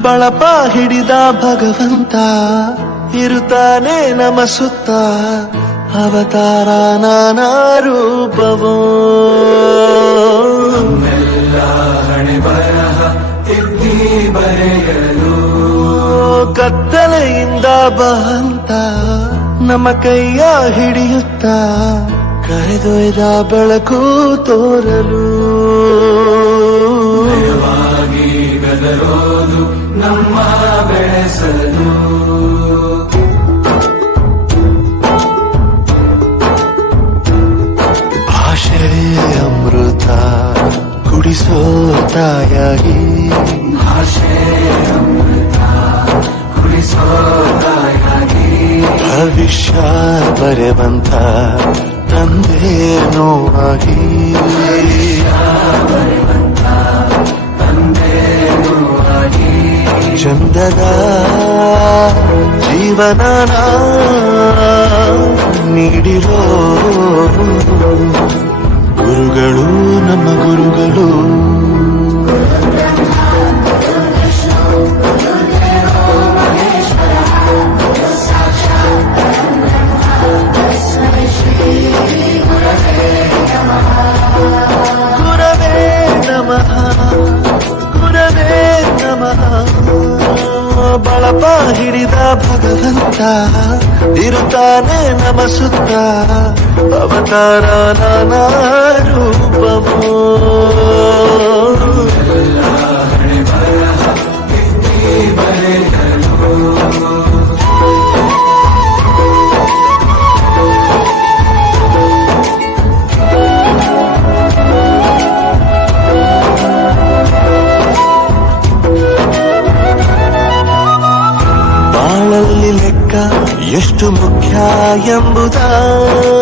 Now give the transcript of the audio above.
ಬಳಪ ಹಿಡಿದ ಭಗವಂತ ಇರುತ್ತಾನೆ ನಮ ಸುತ್ತ ಅವತಾರ ನಾನಾ ರೂಪವೋ ಹಣೆ ಬರಹ ತಿದ್ದಿ ಬರೆಯಲು ಕತ್ತಲೆಯಿಂದ ಬಹಂತ ನಮ್ಮ ಕೈಯ ಹಿಡಿಯುತ್ತ ಕರೆದೊಯ್ದ ಬೆಳಕು ತೋರಲು ಭಯವಾಗಿ ಗದರೋದು ನಮ್ಮ ಬೆಳೆಸಲು ಭಾಷೆ ಅಮೃತ ಕುಡಿಸೋ ತಾಯಾಗಿ ಭಾಷೆ ಅಮೃತ ಕುಡಿಸೋ ತಾಯಾಗಿ ಭವಿಷ್ಯ ಬರೆವಂತ ತಂದೇನೋ ಆಗಿ ಚಂದದ ಜೀವನ ನೀಡಿರೋ ಗುರುಗಳು ನಮ್ಮ ಗುರುಗಳು ಗುರವೇ ನಮಃ ಗುರವೇ ನಮಃ ಬಳಪ ಹಿಡಿದ ಭಗವಂತ ಇರುತ್ತಾನೆ ನಮ ಸುತ್ತ ಅವತಾರ ನಾನಾ ರೂಪವೋ ಹಣೆ ಬರಹ ತಿದ್ದಿ ಬರೆಯಲು ಬಾಳಲ್ಲಿ ಲೆಕ್ಕ ಎಷ್ಟು ಮುಖ್ಯ ಎಂಬುದ